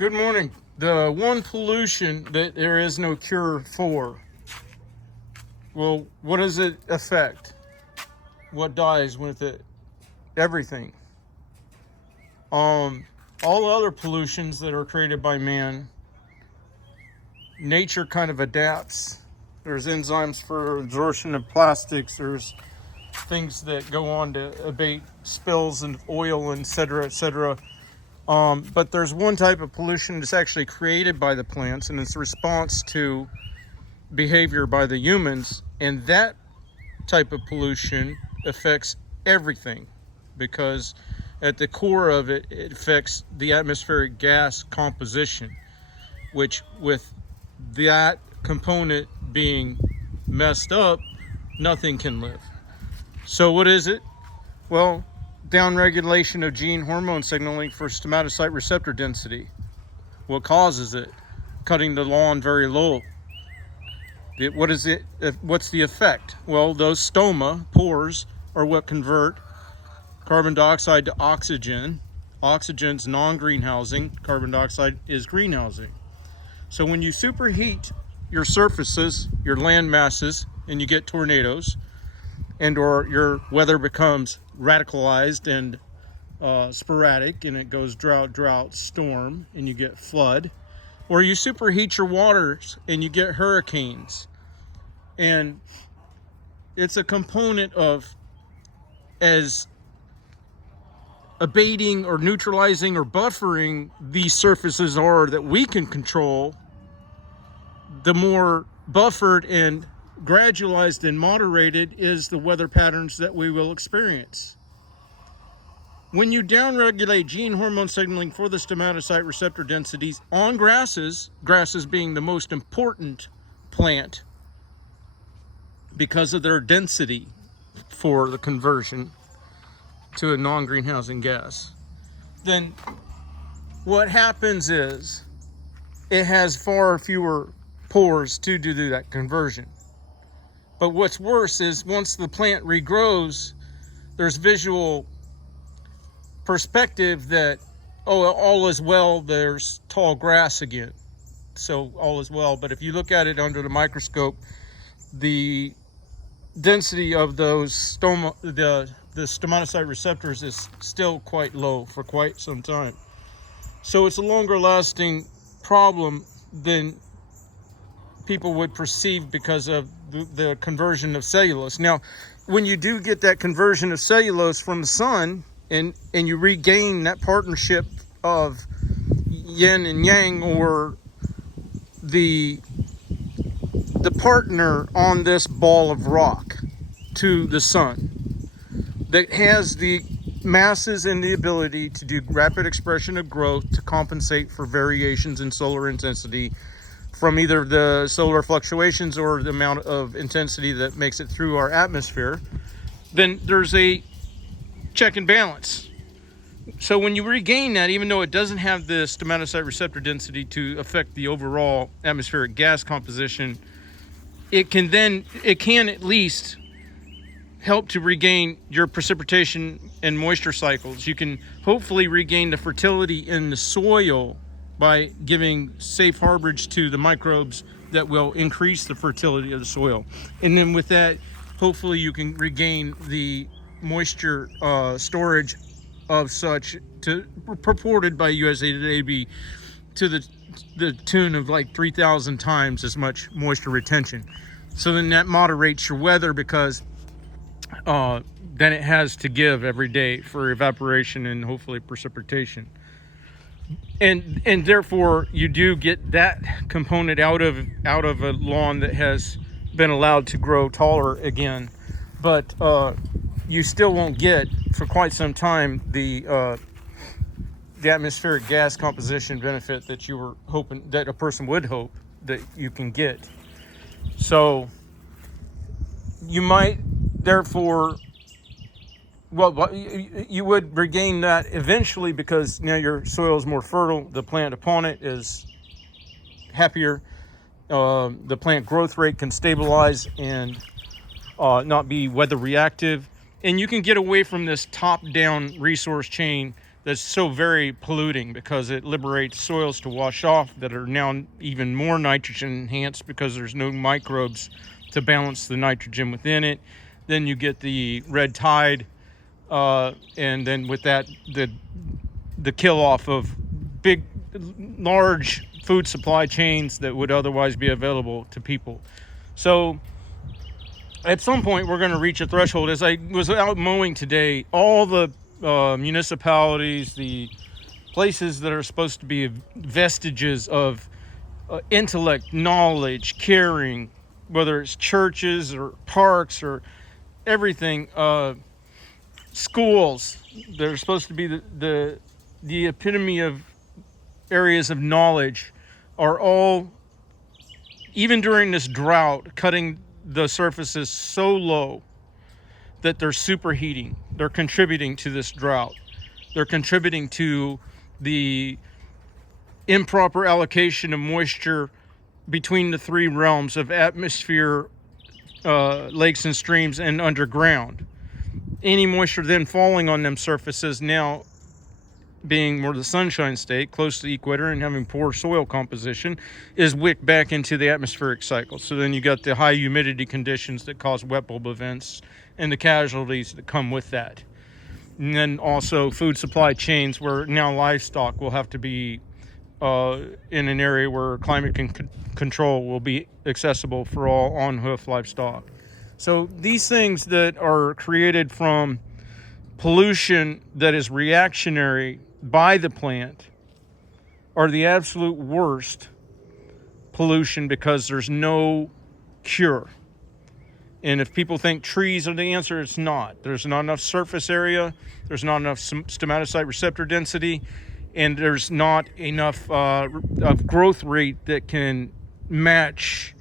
Good morning. The one pollution that there is no cure for. Well, what does it affect? What dies with it? Everything. All other pollutions that are created by man, nature kind of adapts. There's enzymes for absorption of plastics. There's things that go on to abate spills and oil, and et cetera, et cetera. But there's one type of pollution that's actually created by the plants, and it's a response to behavior by the humans. And that type of pollution affects everything, because at the core of it, it affects the atmospheric gas composition, which with that component being messed up, nothing can live. So what is it? Well, downregulation of gene hormone signaling for stomatocyte receptor density. What causes it? Cutting the lawn very low. What is it? What's the effect? Well, those stoma pores are what convert carbon dioxide to oxygen. Oxygen's non-greenhousing. Carbon dioxide is greenhousing. So when you superheat your surfaces, your land masses, and you get tornadoes, and or your weather becomes radicalized and sporadic, and it goes drought, storm, and you get flood, or you superheat your waters and you get hurricanes. And it's a component of, as abating or neutralizing or buffering these surfaces are that we can control, the more buffered and gradualized and moderated is the weather patterns that we will experience. When you downregulate gene hormone signaling for the stomatocyte receptor densities on grasses being the most important plant because of their density for the conversion to a non-greenhousing gas, then what happens is it has far fewer pores to do that conversion. But what's worse is once the plant regrows, there's visual perspective that, oh, all is well, there's tall grass again. So all is well. But if you look at it under the microscope, the density of those the stomatocyte receptors is still quite low for quite some time. So it's a longer lasting problem than people would perceive because of the conversion of cellulose. Now, when you do get that conversion of cellulose from the sun, and you regain that partnership of yin and yang, or the partner on this ball of rock to the sun that has the masses and the ability to do rapid expression of growth to compensate for variations in solar intensity from either the solar fluctuations or the amount of intensity that makes it through our atmosphere, then there's a check and balance. So when you regain that, even though it doesn't have the stomatocyte receptor density to affect the overall atmospheric gas composition, it can at least help to regain your precipitation and moisture cycles. You can hopefully regain the fertility in the soil by giving safe harborage to the microbes that will increase the fertility of the soil. And then with that, hopefully you can regain the moisture storage of such, to purported by USA Today be to the tune of like 3,000 times as much moisture retention. So then that moderates your weather, because then it has to give every day for evaporation and hopefully precipitation. And therefore you do get that component out of a lawn that has been allowed to grow taller again. But you still won't get for quite some time the atmospheric gas composition benefit that you were hoping, that a person would hope that you can get. So you might therefore, well, you would regain that eventually, because now your soil is more fertile, the plant upon it is happier, the plant growth rate can stabilize and not be weather reactive, and you can get away from this top-down resource chain that's so very polluting because it liberates soils to wash off that are now even more nitrogen enhanced because there's no microbes to balance the nitrogen within it. Then you get the red tide, and then with that, the kill off of big, large food supply chains that would otherwise be available to people. So at some point we're going to reach a threshold. As I was out mowing today, all the municipalities, the places that are supposed to be vestiges of intellect, knowledge, caring, whether it's churches or parks or everything, schools, they're supposed to be the epitome of areas of knowledge, are all, even during this drought, cutting the surfaces so low that they're superheating. They're contributing to this drought. They're contributing to the improper allocation of moisture between the three realms of atmosphere, lakes and streams, and underground. Any moisture then falling on them surfaces, now being more the sunshine state, close to the equator and having poor soil composition, is wicked back into the atmospheric cycle. So then you got the high humidity conditions that cause wet bulb events and the casualties that come with that. And then also food supply chains, where now livestock will have to be in an area where climate control will be accessible for all on-hoof livestock. So these things that are created from pollution that is reactionary by the plant are the absolute worst pollution because there's no cure. And if people think trees are the answer, it's not. There's not enough surface area, there's not enough stomatocyte receptor density, and there's not enough of growth rate that can match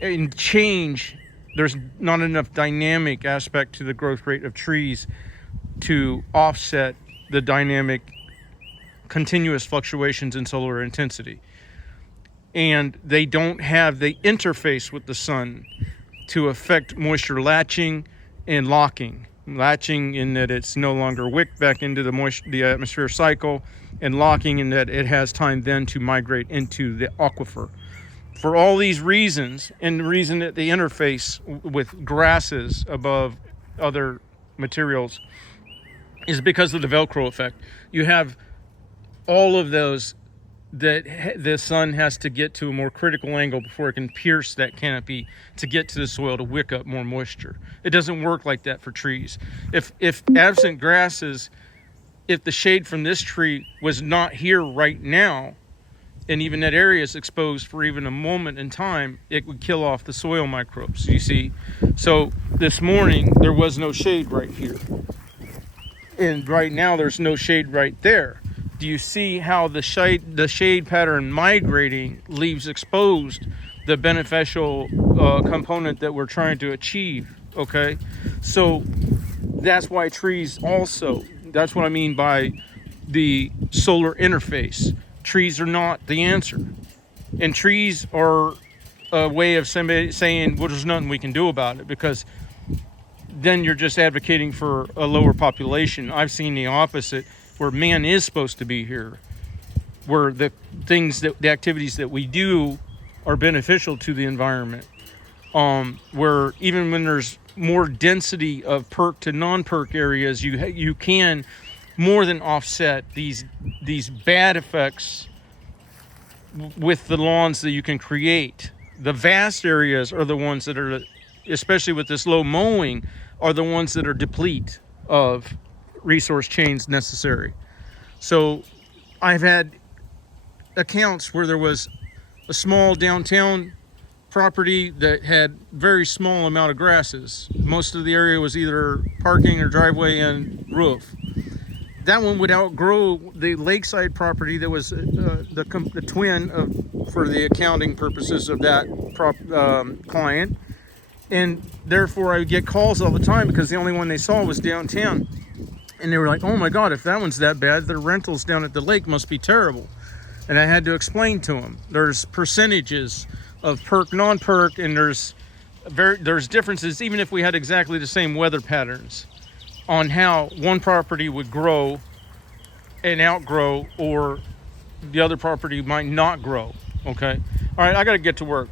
and change. There's not enough dynamic aspect to the growth rate of trees to offset the dynamic continuous fluctuations in solar intensity. And they don't have the interface with the sun to affect moisture latching and locking. Latching in that it's no longer wicked back into the atmosphere cycle, and locking in that it has time then to migrate into the aquifer. For all these reasons, and the reason that they interface with grasses above other materials is because of the Velcro effect. You have all of those that the sun has to get to a more critical angle before it can pierce that canopy to get to the soil to wick up more moisture. It doesn't work like that for trees. If absent grasses, if the shade from this tree was not here right now, and even that area is exposed for even a moment in time, it would kill off the soil microbes, you see. So this morning, there was no shade right here. And right now, there's no shade right there. Do you see how the shade pattern migrating leaves exposed the beneficial component that we're trying to achieve, okay? So that's why trees also, that's what I mean by the solar interface. Trees are not the answer. And trees are a way of somebody saying, well, there's nothing we can do about it, because then you're just advocating for a lower population. I've seen the opposite, where man is supposed to be here, where the activities that we do are beneficial to the environment, where even when there's more density of perk to non-perk areas, you can more than offset these bad effects with the lawns that you can create. The vast areas are the ones that are, especially with this low mowing, are the ones that are deplete of resource chains necessary. So I've had accounts where there was a small downtown property that had very small amount of grasses. Most of the area was either parking or driveway and roof. That one would outgrow the lakeside property that was the twin of, for the accounting purposes of that client. And therefore I would get calls all the time because the only one they saw was downtown. And they were like, oh my God, if that one's that bad, the rentals down at the lake must be terrible. And I had to explain to them, there's percentages of perk, non-perk, and there's differences even if we had exactly the same weather patterns. on how one property would grow and outgrow, or the other property might not grow. Okay. All right, I got to get to work.